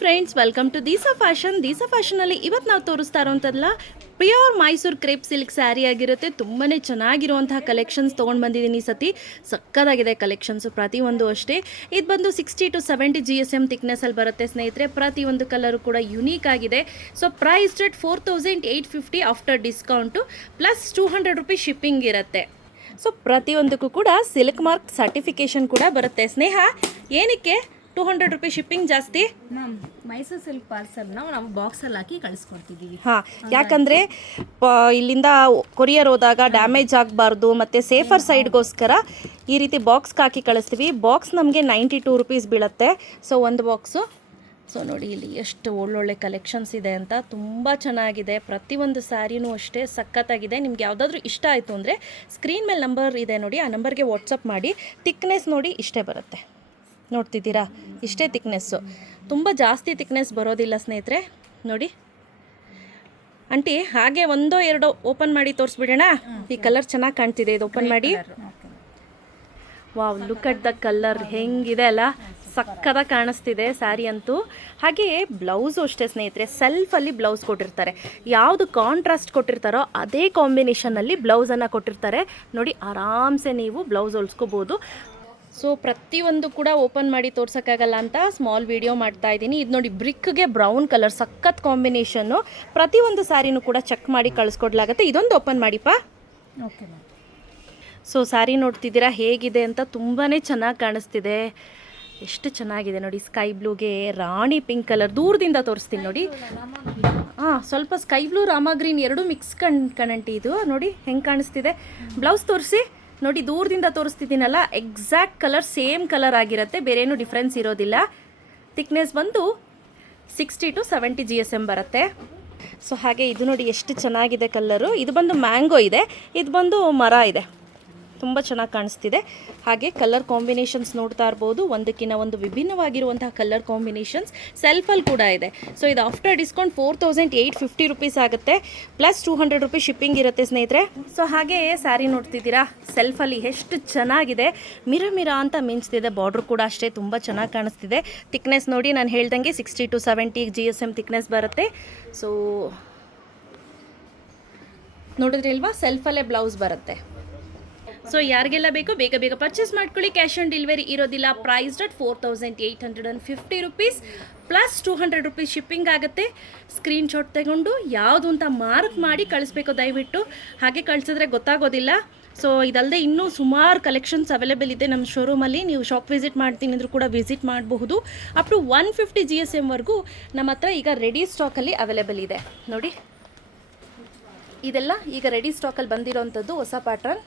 Friends, welcome to ದೀಸಾ ಫ್ಯಾಷನಲ್ಲಿ ಇವತ್ತು ನಾವು ತೋರಿಸ್ತಾ ಇರೋಂಥದ್ದಲ್ಲ pure Mysuru crepe silk sari ಆಗಿರುತ್ತೆ. ತುಂಬಾ ಚೆನ್ನಾಗಿರುವಂತಹ ಕಲೆಕ್ಷನ್ಸ್ ತೊಗೊಂಡು ಬಂದಿದ್ದೀನಿ. ಈ ಸತಿ ಸಕ್ಕದಾಗಿದೆ ಕಲೆಕ್ಷನ್ಸು ಪ್ರತಿಯೊಂದು ಅಷ್ಟೇ. ಇದು ಬಂದು 60 to 70 GSM ಥಿಕ್ನೆಸ್ಸಲ್ಲಿ ಬರುತ್ತೆ ಸ್ನೇಹಿತರೆ. ಪ್ರತಿಯೊಂದು ಕಲರು ಕೂಡ ಯುನೀಕ್ ಆಗಿದೆ. So price rate 4850 after discount plus 200 rupees shipping ಇರುತ್ತೆ. ಸೊ ಪ್ರತಿಯೊಂದಕ್ಕೂ ಕೂಡ ಸಿಲ್ಕ್ ಮಾರ್ಕ್ ಸರ್ಟಿಫಿಕೇಷನ್ ಕೂಡ ಬರುತ್ತೆ. ಸ್ನೇಹ, ಏನಕ್ಕೆ 200 ರೂಪೀಸ್ ಶಿಪ್ಪಿಂಗ್ ಜಾಸ್ತಿ? ಮ್ಯಾಮ್, ಮೈಸೂರು ಸಿಲ್ಕ್ ಪಾರ್ಸಲ್ನ ನಾವು ಬಾಕ್ಸಲ್ಲಿ ಹಾಕಿ ಕಳಿಸ್ಕೊಡ್ತಿದ್ದೀವಿ. ಹಾಂ, ಯಾಕಂದರೆ ಇಲ್ಲಿಂದ ಕೊರಿಯರ್ ಹೋದಾಗ ಡ್ಯಾಮೇಜ್ ಆಗಬಾರ್ದು ಮತ್ತು ಸೇಫರ್ ಸೈಡ್ಗೋಸ್ಕರ ಈ ರೀತಿ ಬಾಕ್ಸ್ಗೆ ಹಾಕಿ ಕಳಿಸ್ತೀವಿ. ಬಾಕ್ಸ್ ನಮಗೆ 92 ರೂಪೀಸ್ ಬೀಳುತ್ತೆ. ಸೊ ಒಂದು ಬಾಕ್ಸು. ಸೊ ನೋಡಿ ಇಲ್ಲಿ ಎಷ್ಟು ಒಳ್ಳೊಳ್ಳೆ ಕಲೆಕ್ಷನ್ಸ್ ಇದೆ ಅಂತ, ತುಂಬ ಚೆನ್ನಾಗಿದೆ. ಪ್ರತಿಯೊಂದು ಸ್ಯಾರಿನೂ ಅಷ್ಟೇ ಸಖತ್ತಾಗಿದೆ. ನಿಮ್ಗೆ ಯಾವುದಾದ್ರೂ ಇಷ್ಟ ಆಯಿತು ಅಂದರೆ ಸ್ಕ್ರೀನ್ ಮೇಲೆ ನಂಬರ್ ಇದೆ ನೋಡಿ, ಆ ನಂಬರ್ಗೆ ವಾಟ್ಸಪ್ ಮಾಡಿ. ಥಿಕ್ನೆಸ್ ನೋಡಿ ಇಷ್ಟೇ ಬರುತ್ತೆ, ನೋಡ್ತಿದ್ದೀರಾ? ಇಷ್ಟೇ ಥಿಕ್ನೆಸ್ಸು, ತುಂಬ ಜಾಸ್ತಿ ಥಿಕ್ನೆಸ್ ಬರೋದಿಲ್ಲ ಸ್ನೇಹಿತರೆ. ನೋಡಿ ಆಂಟಿ, ಹಾಗೆ ಒಂದೋ ಎರಡೋ ಓಪನ್ ಮಾಡಿ ತೋರಿಸ್ಬಿಡೋಣ. ಈ ಕಲರ್ ಚೆನ್ನಾಗಿ ಕಾಣ್ತಿದೆ, ಇದು ಓಪನ್ ಮಾಡಿ. Wow, look at the colour, ಹೆಂಗಿದೆ ಅಲ್ಲ, ಸಕ್ಕದಾಗಿ ಕಾಣಿಸ್ತಿದೆ ಸ್ಯಾರಿ ಅಂತೂ. ಹಾಗೆ ಬ್ಲೌಸು ಅಷ್ಟೇ ಸ್ನೇಹಿತರೆ, ಸೆಲ್ಫಲ್ಲಿ ಬ್ಲೌಸ್ ಕೊಟ್ಟಿರ್ತಾರೆ. ಯಾವುದು ಕಾಂಟ್ರಾಸ್ಟ್ ಕೊಟ್ಟಿರ್ತಾರೋ ಅದೇ ಕಾಂಬಿನೇಷನಲ್ಲಿ ಬ್ಲೌಸನ್ನು ಕೊಟ್ಟಿರ್ತಾರೆ ನೋಡಿ. ಆರಾಮ್ಸೆ ನೀವು ಬ್ಲೌಸ್ ಹೊಲ್ಸ್ಕೋಬೋದು. ಸೊ ಪ್ರತಿಯೊಂದು ಕೂಡ ಓಪನ್ ಮಾಡಿ ತೋರ್ಸೋಕ್ಕಾಗಲ್ಲ ಅಂತ ಸ್ಮಾಲ್ ವಿಡಿಯೋ ಮಾಡ್ತಾ ಇದ್ದೀನಿ. ಇದು ನೋಡಿ, ಬ್ರಿಕ್ಗೆ ಬ್ರೌನ್ ಕಲರ್ ಸಖತ್ ಕಾಂಬಿನೇಷನ್ನು. ಪ್ರತಿಯೊಂದು ಸ್ಯಾರಿನೂ ಕೂಡ ಚೆಕ್ ಮಾಡಿ ಕಳಿಸ್ಕೊಡ್ಲಾಗತ್ತೆ. ಇದೊಂದು ಓಪನ್ ಮಾಡಿಪ್ಪ. Okay ma'am. ಸೊ ಸ್ಯಾರಿ ನೋಡ್ತಿದ್ದೀರಾ ಹೇಗಿದೆ ಅಂತ, ತುಂಬಾ ಚೆನ್ನಾಗಿ ಕಾಣಿಸ್ತಿದೆ. ಎಷ್ಟು ಚೆನ್ನಾಗಿದೆ ನೋಡಿ. ಸ್ಕೈ ಬ್ಲೂಗೆ ರಾಣಿ ಪಿಂಕ್ ಕಲರ್, ದೂರದಿಂದ ತೋರಿಸ್ತೀನಿ ನೋಡಿ. ಹಾಂ, ಸ್ವಲ್ಪ ಸ್ಕೈ ಬ್ಲೂ ರಾಮ ಗ್ರೀನ್ ಎರಡೂ ಮಿಕ್ಸ್ ಕಣಂಟಿ. ಇದು ನೋಡಿ ಹೆಂಗೆ ಕಾಣಿಸ್ತಿದೆ. ಬ್ಲೌಸ್ ತೋರಿಸಿ ನೋಡಿ, ದೂರದಿಂದ ತೋರಿಸ್ತಿದ್ದೀನಲ್ಲ, ಎಕ್ಸಾಕ್ಟ್ ಕಲರ್ ಸೇಮ್ ಕಲರ್ ಆಗಿರುತ್ತೆ, ಬೇರೆ ಏನೂ ಡಿಫ್ರೆನ್ಸ್ ಇರೋದಿಲ್ಲ. ಥಿಕ್ನೆಸ್ ಬಂದು 60 to 70 GSM ಬರುತ್ತೆ. ಸೊ ಹಾಗೆ ಇದು ನೋಡಿ ಎಷ್ಟು ಚೆನ್ನಾಗಿದೆ ಕಲ್ಲರು. ಇದು ಬಂದು ಮ್ಯಾಂಗೋ ಇದೆ, ಇದು ಬಂದು ಮರ ಇದೆ. ತುಂಬ ಚೆನ್ನಾಗಿ ಕಾಣಿಸ್ತಿದೆ. ಹಾಗೆ ಕಲರ್ ಕಾಂಬಿನೇಷನ್ಸ್ ನೋಡ್ತಾ ಇರ್ಬೋದು, ಒಂದಕ್ಕಿಂತ ಒಂದು ವಿಭಿನ್ನವಾಗಿರುವಂತಹ ಕಲರ್ ಕಾಂಬಿನೇಷನ್ಸ್ ಸೆಲ್ಫಲ್ಲಿ ಕೂಡ ಇದೆ. ಸೊ ಇದು ಆಫ್ಟರ್ ಡಿಸ್ಕೌಂಟ್ 4850 ರೂಪೀಸ್ ಆಗುತ್ತೆ, ಪ್ಲಸ್ 200 ರೂಪೀಸ್ ಶಿಪ್ಪಿಂಗ್ ಇರುತ್ತೆ ಸ್ನೇಹಿತರೆ. ಸೊ ಹಾಗೆ ಸ್ಯಾರಿ ನೋಡ್ತಿದ್ದೀರಾ, ಸೆಲ್ಫಲ್ಲಿ ಎಷ್ಟು ಚೆನ್ನಾಗಿದೆ, ಮಿರ ಅಂತ ಮಿಂಚ್ತಿದೆ. ಬಾರ್ಡ್ರ್ ಕೂಡ ಅಷ್ಟೇ ತುಂಬ ಚೆನ್ನಾಗಿ ಕಾಣಿಸ್ತಿದೆ. ಥಿಕ್ನೆಸ್ ನೋಡಿ, ನಾನು ಹೇಳ್ದಂಗೆ 60 to 70 GSM ಥಿಕ್ನೆಸ್ ಬರುತ್ತೆ. ಸೊ ನೋಡಿದ್ರಿ ಅಲ್ವಾ, ಸೆಲ್ಫಲ್ಲೇ ಬ್ಲೌಸ್ ಬರುತ್ತೆ. ಸೊ ಯಾರಿಗೆಲ್ಲ ಬೇಕೋ ಬೇಗ ಪರ್ಚೇಸ್ ಮಾಡ್ಕೊಳ್ಳಿ. ಕ್ಯಾಶ್ ಆನ್ ಡೆಲಿವರಿ ಇರೋದಿಲ್ಲ. Price rate 4850 rupees plus 200 rupees shipping ಆಗುತ್ತೆ. ಸ್ಕ್ರೀನ್ಶಾಟ್ ತಗೊಂಡು ಯಾವುದು ಅಂತ ಮಾರ್ಕ್ ಮಾಡಿ ಕಳಿಸ್ಬೇಕು ದಯವಿಟ್ಟು, ಹಾಗೆ ಕಳಿಸಿದ್ರೆ ಗೊತ್ತಾಗೋದಿಲ್ಲ. ಸೊ ಇದಲ್ಲದೆ ಇನ್ನೂ ಸುಮಾರು ಕಲೆಕ್ಷನ್ಸ್ ಅವೈಲೇಬಲ್ ಇದೆ ನಮ್ಮ ಶೋರೂಮಲ್ಲಿ. ನೀವು ಶಾಪ್ ವಿಸಿಟ್ ಮಾಡ್ತೀನಿ ಅಂದರೂ ಕೂಡ ವಿಸಿಟ್ ಮಾಡಬಹುದು. ಅಪ್ ಟು 150 GSMವರೆಗೂ ನಮ್ಮ ಹತ್ರ ಈಗ ರೆಡಿ ಸ್ಟಾಕಲ್ಲಿ ಅವೈಲೇಬಲ್ ಇದೆ ನೋಡಿ. ಇದೆಲ್ಲ ಈಗ ರೆಡಿ ಸ್ಟಾಕಲ್ಲಿ ಬಂದಿರೋವಂಥದ್ದು ಹೊಸ ಪ್ಯಾಟ್ರನ್.